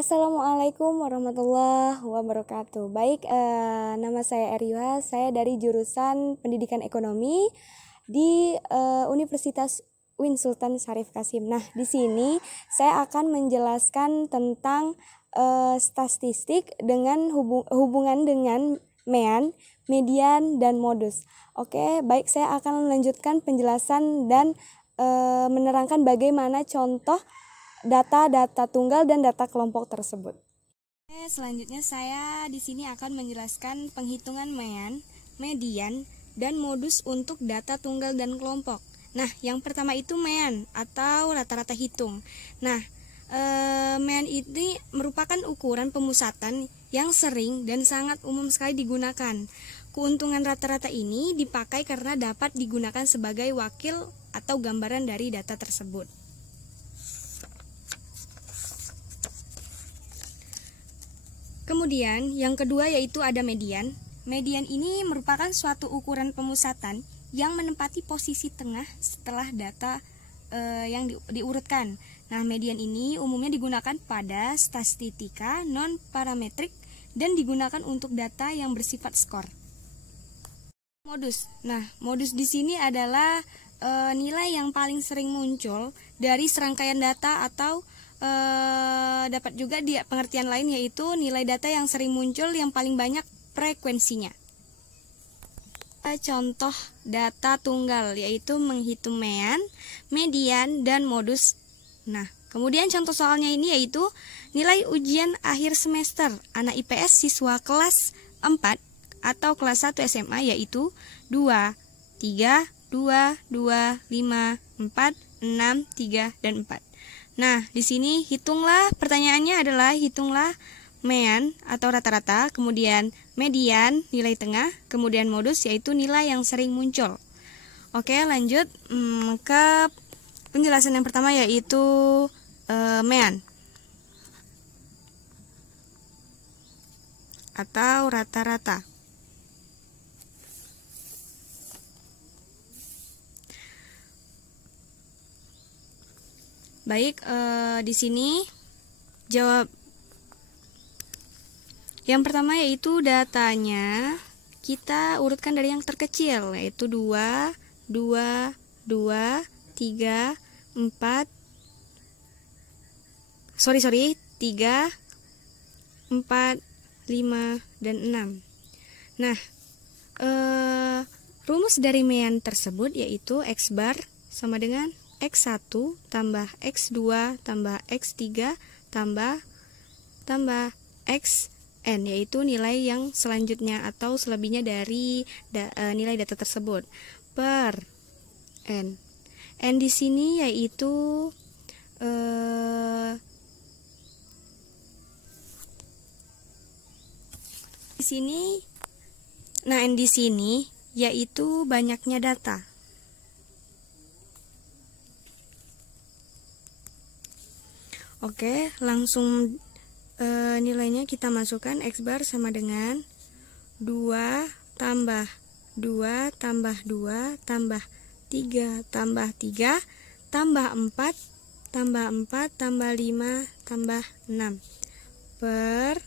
Assalamualaikum warahmatullahi wabarakatuh. Baik, nama saya Eryuha, saya dari jurusan Pendidikan Ekonomi di Universitas Win Sultan Syarif Qasim. Nah, di sini saya akan menjelaskan tentang statistik dengan hubungan dengan mean, median, dan modus. Oke, baik, saya akan melanjutkan penjelasan dan menerangkan bagaimana contoh data tunggal dan data kelompok tersebut. Selanjutnya saya di sini akan menjelaskan penghitungan mean, median, dan modus untuk data tunggal dan kelompok. Nah, yang pertama itu mean atau rata-rata hitung. Nah, mean ini merupakan ukuran pemusatan yang sering dan sangat umum sekali digunakan. Keuntungan rata-rata ini dipakai karena dapat digunakan sebagai wakil atau gambaran dari data tersebut. Kemudian yang kedua yaitu ada median. Median ini merupakan suatu ukuran pemusatan yang menempati posisi tengah setelah data yang diurutkan. Nah, median ini umumnya digunakan pada statistika non-parametrik dan digunakan untuk data yang bersifat skor. Modus. Nah, modus di sini adalah nilai yang paling sering muncul dari serangkaian data atau dapat juga di pengertian lain yaitu nilai data yang sering muncul yang paling banyak frekuensinya. Contoh data tunggal yaitu menghitung mean, median, dan modus. Nah, kemudian contoh soalnya ini yaitu nilai ujian akhir semester anak IPS siswa kelas 4 atau kelas 1 SMA yaitu 2, 3, 2, 2, 5, 4, 6, 3, dan 4. Nah, di sini pertanyaannya adalah hitunglah mean atau rata-rata, kemudian median nilai tengah, kemudian modus yaitu nilai yang sering muncul. Oke, lanjut ke penjelasan yang pertama yaitu mean atau rata-rata. Baik, di sini jawab yang pertama yaitu datanya kita urutkan dari yang terkecil yaitu 2, 2, 2, 3, 4 3, 4, 5, dan 6. Nah, rumus dari mean tersebut yaitu X bar sama dengan X1 tambah X2 tambah X3 tambah Xn, yaitu nilai yang selanjutnya atau selebihnya dari nilai data tersebut per N. N di sini yaitu di sini. Nah, N di sini yaitu banyaknya data. Oke, langsung nilainya kita masukkan. X bar sama dengan 2 tambah 2 tambah 2 tambah 3 tambah 3 tambah 4 tambah 4 tambah 5 tambah 6 per.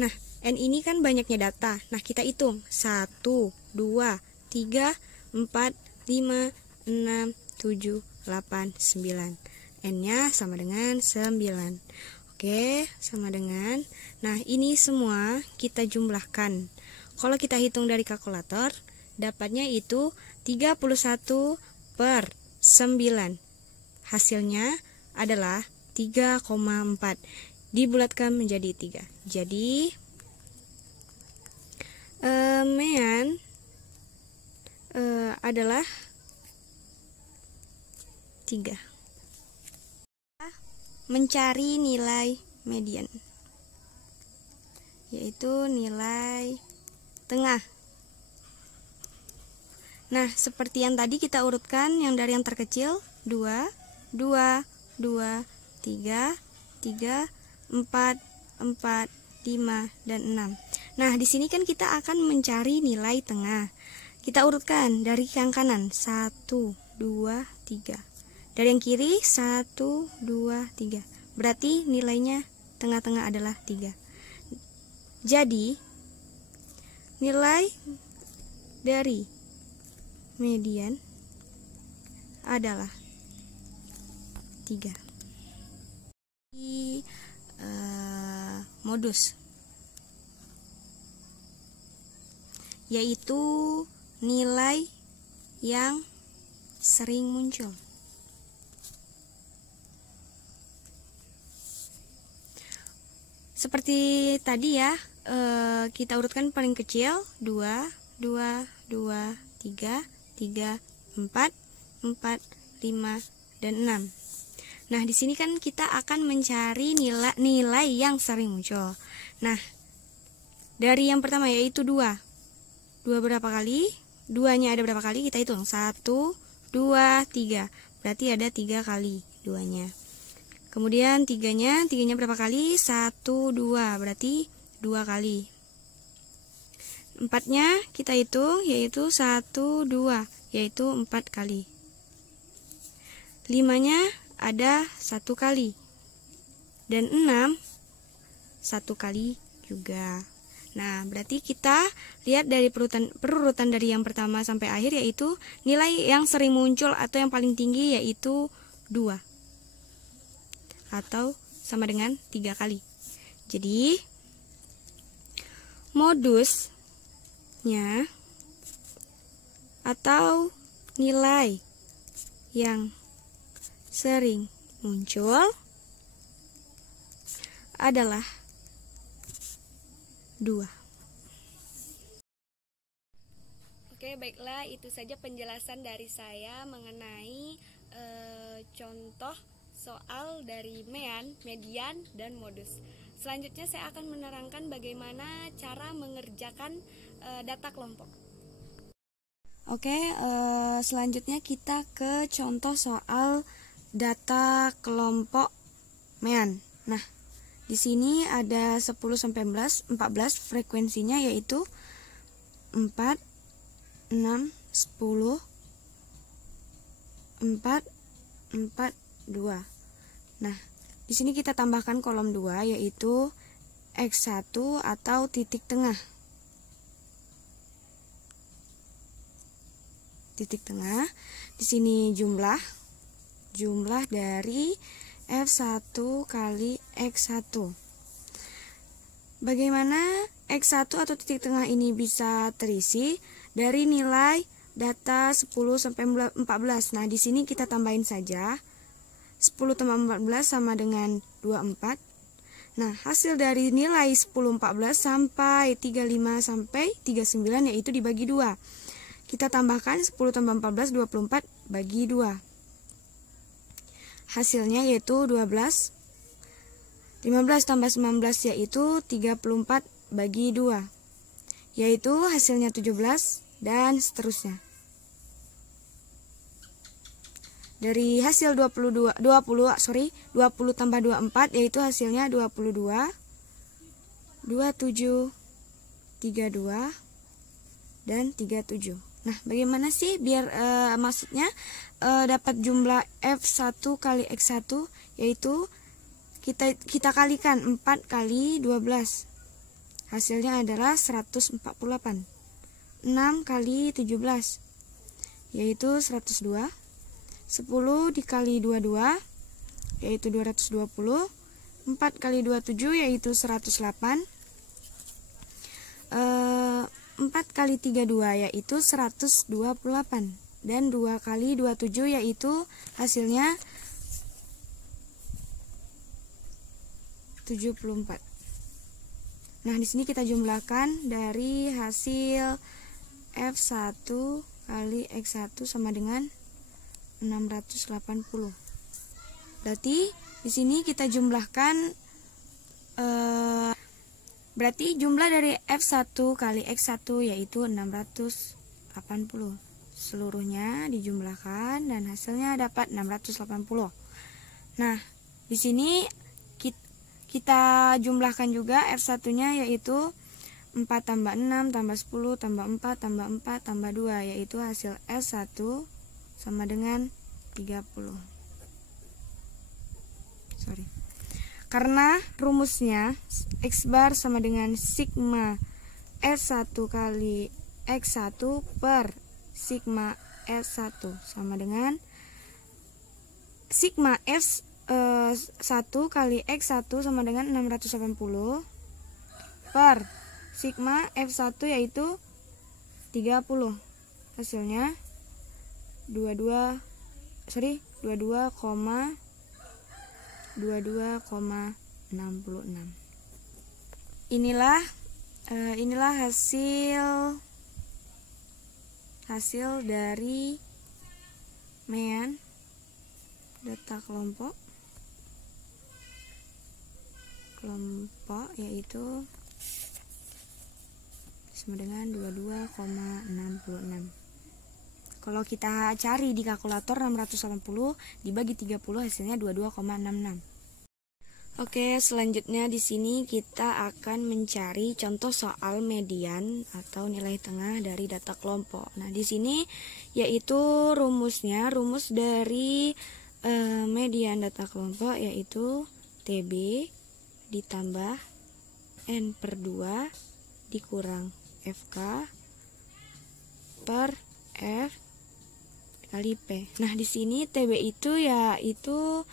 Nah, N ini kan banyaknya data. Nah, kita hitung 1, 2, 3, 4, 5, 6, 7, 8, 9. N-nya sama dengan 9. Oke, sama dengan. Nah, ini semua kita jumlahkan. Kalau kita hitung dari kalkulator, dapatnya itu 31 per 9. Hasilnya adalah 3,4. Dibulatkan menjadi 3. Jadi, mean adalah 3. Mencari nilai median yaitu nilai tengah. Nah, seperti yang tadi kita urutkan yang dari yang terkecil 2, 2, 2, 3, 3, 4, 4, 5, dan 6. Nah, di sini kan kita akan mencari nilai tengah. Kita urutkan dari yang kanan 1, 2, 3. Dari yang kiri 1, 2, 3. Berarti nilainya tengah-tengah adalah 3. Jadi nilai dari median adalah 3. Modus, yaitu nilai yang sering muncul. Seperti tadi ya, kita urutkan paling kecil 2, 2, 2, 3, 3, 4, 4, 5, dan 6. Nah, di sini kan kita akan mencari nilai yang sering muncul. Nah, dari yang pertama yaitu 2. 2 berapa kali? 2-nya ada berapa kali? Kita hitung. 1, 2, 3. Berarti ada 3 kali 2-nya. Kemudian 3-nya berapa kali? 1, 2. Berarti 2 kali. 4-nya kita hitung yaitu 1, 2. Yaitu 4 kali. 5-nya ada 1 kali. Dan 6 1 kali juga. Nah, berarti kita lihat dari perurutan dari yang pertama sampai akhir, yaitu nilai yang sering muncul atau yang paling tinggi yaitu 2. Atau sama dengan 3 kali. Jadi modusnya atau nilai yang sering muncul adalah 2. Oke, baiklah, itu saja penjelasan dari saya mengenai contoh soal dari median, dan modus. Selanjutnya saya akan menerangkan bagaimana cara mengerjakan data kelompok. Oke, selanjutnya kita ke contoh soal data kelompok MEAN. Nah, di sini ada 10 sampai 14 frekuensinya yaitu 4, 6, 10, 4, 4, 2. Nah, di sini kita tambahkan kolom 2 yaitu X1 atau titik tengah. Titik tengah. Di sini jumlah dari F1 kali X1. Bagaimana X1 atau titik tengah ini bisa terisi? Dari nilai data 10 sampai 14. Nah, di sini kita tambahin saja. 10 tambah 14 sama dengan 24. Nah, hasil dari nilai 10, 14 sampai 35 sampai 39 yaitu dibagi 2. Kita tambahkan 10 tambah 14, 24 bagi 2. Hasilnya yaitu 12. 15 tambah 19 yaitu 34 bagi 2. Yaitu hasilnya 17 dan seterusnya. Dari hasil 20 tambah 24 yaitu hasilnya 22, 27, 32, dan 37. Nah, bagaimana sih biar maksudnya dapat jumlah F1 kali X1, yaitu kita kalikan 4 kali 12. Hasilnya adalah 148. 6 kali 17 yaitu 102. 10 dikali 22 yaitu 220. 4 kali 27 yaitu 108. 4 kali 32 yaitu 128. Dan 2 kali 27 yaitu hasilnya 74. Nah, di sini kita jumlahkan dari hasil F1 kali X1 sama dengan 680. Berarti di sini kita jumlahkan berarti jumlah dari F1 kali X1 yaitu 680. Seluruhnya dijumlahkan dan hasilnya dapat 680. Nah, di sini kita jumlahkan juga F1-nya yaitu 4 tambah 6 tambah 10 tambah 4 tambah 4 tambah 2 yaitu hasil S1 sama dengan 30. Karena rumusnya X bar sama dengan sigma S1 kali X1 per sigma S1 sama dengan sigma S1 kali X1 sama dengan 680 per sigma F1 yaitu 30. Hasilnya 22,66. Inilah hasil dari MEAN data kelompok yaitu sama dengan 22,66. Kalau kita cari di kalkulator 680 dibagi 30 hasilnya 22,66. Oke, selanjutnya di sini kita akan mencari contoh soal median atau nilai tengah dari data kelompok. Nah, di sini yaitu rumus dari median data kelompok yaitu TB ditambah N per 2 dikurang FK per F kali P. Nah, di sini TB itu yaitu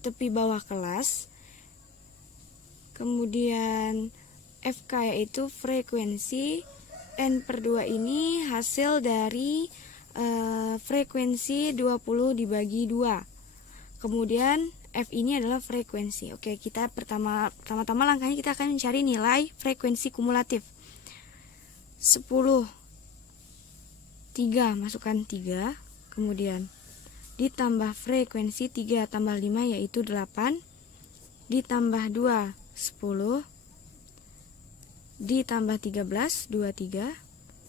tepi bawah kelas. Kemudian FK yaitu frekuensi, N per 2 ini hasil dari frekuensi 20 dibagi 2. Kemudian F ini adalah frekuensi. Oke, kita pertama-tama langkahnya kita akan mencari nilai frekuensi kumulatif. 10 3 masukkan 3, kemudian ditambah frekuensi 3 tambah 5 yaitu 8, ditambah 2 10, ditambah 13 23,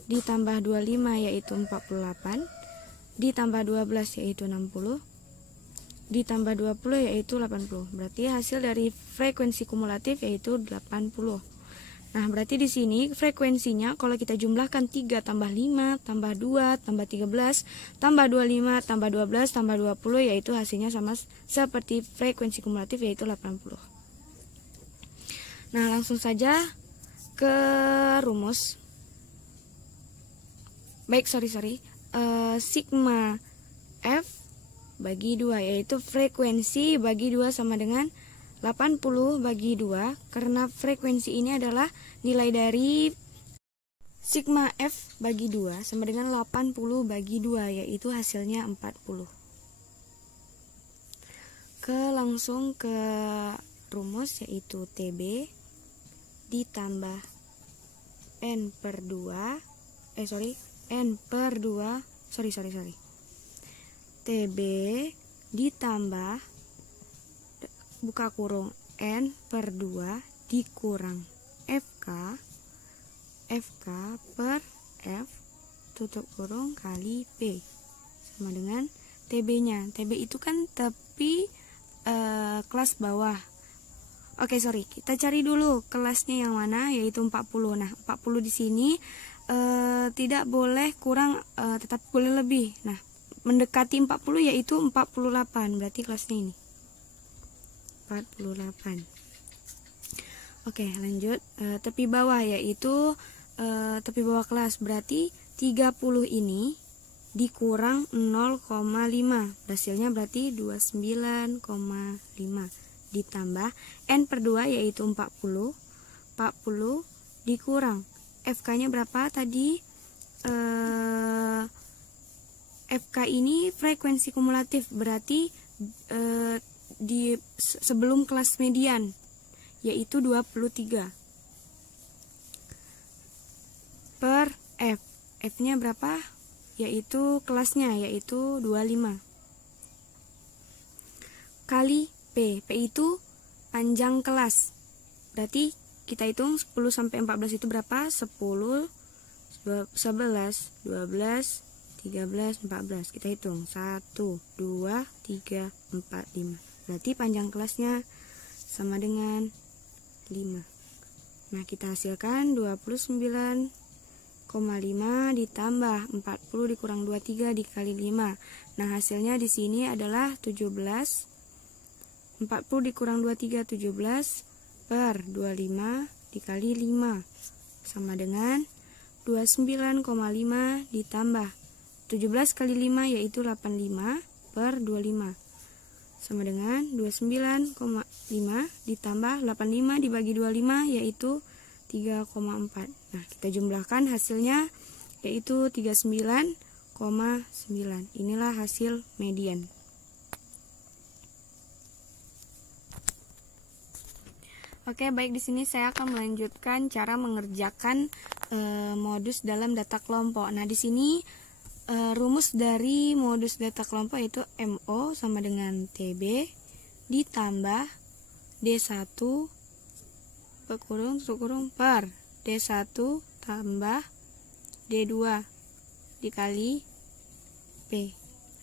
ditambah 25 yaitu 48, ditambah 12 yaitu 60, ditambah 20 yaitu 80. Berarti hasil dari frekuensi kumulatif yaitu 80. Nah, berarti di sini frekuensinya kalau kita jumlahkan 3 tambah 5 tambah 2 tambah 13 tambah 25 tambah 12 tambah 20 yaitu hasilnya sama seperti frekuensi kumulatif yaitu 80. Nah, langsung saja ke rumus. Baik, sigma F bagi 2 yaitu frekuensi bagi 2 sama dengan 80 bagi 2, karena frekuensi ini adalah nilai dari sigma F bagi 2 sama dengan 80 bagi 2 yaitu hasilnya 40. Langsung ke rumus yaitu TB ditambah N per 2 TB ditambah buka kurung N per 2 dikurang FK per F tutup kurung kali P sama dengan TB-nya. TB itu kan tepi kelas bawah. Kita cari dulu kelasnya yang mana yaitu 40. Nah, 40 di sini tidak boleh kurang, tetap boleh lebih. Nah, mendekati 40 yaitu 48, berarti kelasnya ini 48. Oke, lanjut. Tepi bawah yaitu tepi bawah kelas, berarti 30 ini dikurang 0,5, hasilnya berarti 29,5 ditambah N per 2 yaitu 40 dikurang FK nya berapa tadi? FK ini frekuensi kumulatif, berarti di sebelum kelas median yaitu 23 per F. F-nya berapa? Yaitu kelasnya yaitu 25 kali P. P itu panjang kelas. Berarti kita hitung 10 sampai 14 itu berapa? 10, 11, 12, 13, 14. Kita hitung 1, 2, 3, 4, 5. Berarti panjang kelasnya sama dengan 5. Nah, kita hasilkan 29,5 ditambah 40 dikurang 23 dikali 5. Nah, hasilnya di sini adalah 17,5 40 dikurang 23, 17 per 25 dikali 5 sama dengan 29,5 ditambah 17 kali 5 yaitu 85 per 25 sama dengan 29,5 ditambah 85 dibagi 25 yaitu 3,4. Nah, kita jumlahkan hasilnya yaitu 39,9. Inilah hasil median. Oke, baik, di sini saya akan melanjutkan cara mengerjakan modus dalam data kelompok. Nah, di sini rumus dari modus data kelompok itu MO sama dengan TB ditambah D1 per D1 tambah D2 dikali P.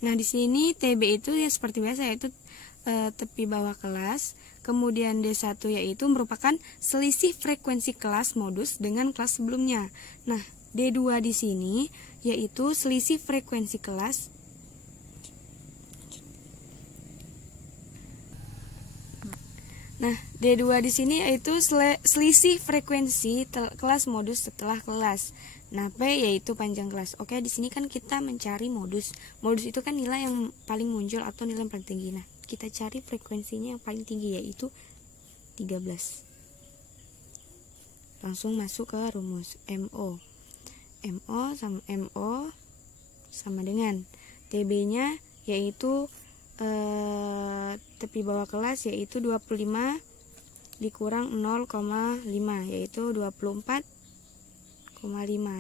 Nah, di sini TB itu ya seperti biasa, yaitu tepi bawah kelas. Kemudian D1 yaitu merupakan selisih frekuensi kelas modus dengan kelas sebelumnya. Nah, D2 di sini yaitu selisih frekuensi kelas D2 di sini yaitu selisih frekuensi kelas modus setelah kelas. Nah, P yaitu panjang kelas. Oke, di sini kan kita mencari modus. Modus itu kan nilai yang paling muncul atau nilai yang paling tinggi. Nah, kita cari frekuensinya yang paling tinggi yaitu 13. Langsung masuk ke rumus MO sama dengan TB-nya yaitu tepi bawah kelas yaitu 25 dikurang 0,5 yaitu 24,5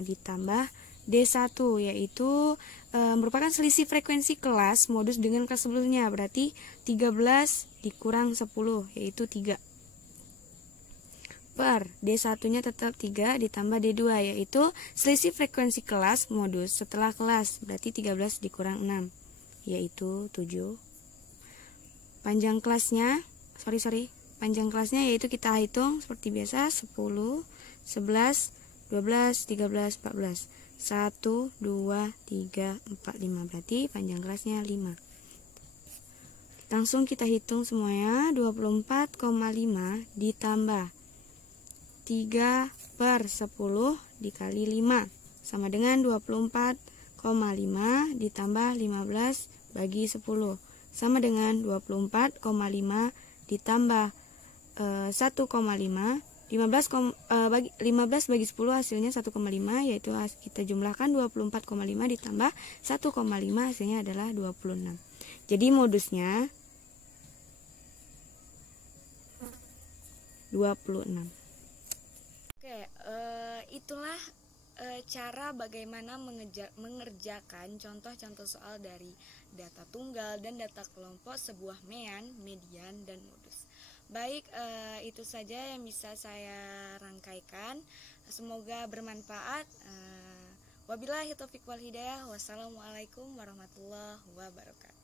ditambah D1 yaitu merupakan selisih frekuensi kelas modus dengan kelas sebelumnya, berarti 13 dikurang 10 yaitu 3 per D1 nya tetap 3 ditambah D2 yaitu selisih frekuensi kelas modus setelah kelas, berarti 13 dikurang 6 yaitu 7. Panjang kelasnya yaitu kita hitung seperti biasa 10, 11, 12, 13, 14. 1, 2, 3, 4, 5. Berarti panjang kelasnya 5. Langsung kita hitung semuanya. 24,5 ditambah 3 per 10 dikali 5 sama dengan 24,5 ditambah 15 bagi 10 sama dengan 24,5 ditambah 1,5. 15 bagi 10 hasilnya 1,5 yaitu kita jumlahkan 24,5 ditambah 1,5 hasilnya adalah 26. Jadi modusnya 26. Oke, itulah cara bagaimana mengerjakan contoh-contoh soal dari data tunggal dan data kelompok sebuah median, dan modus. Baik, itu saja yang bisa saya rangkaikan. Semoga bermanfaat. Wabillahi taufiq wal hidayah. Wassalamualaikum warahmatullahi wabarakatuh.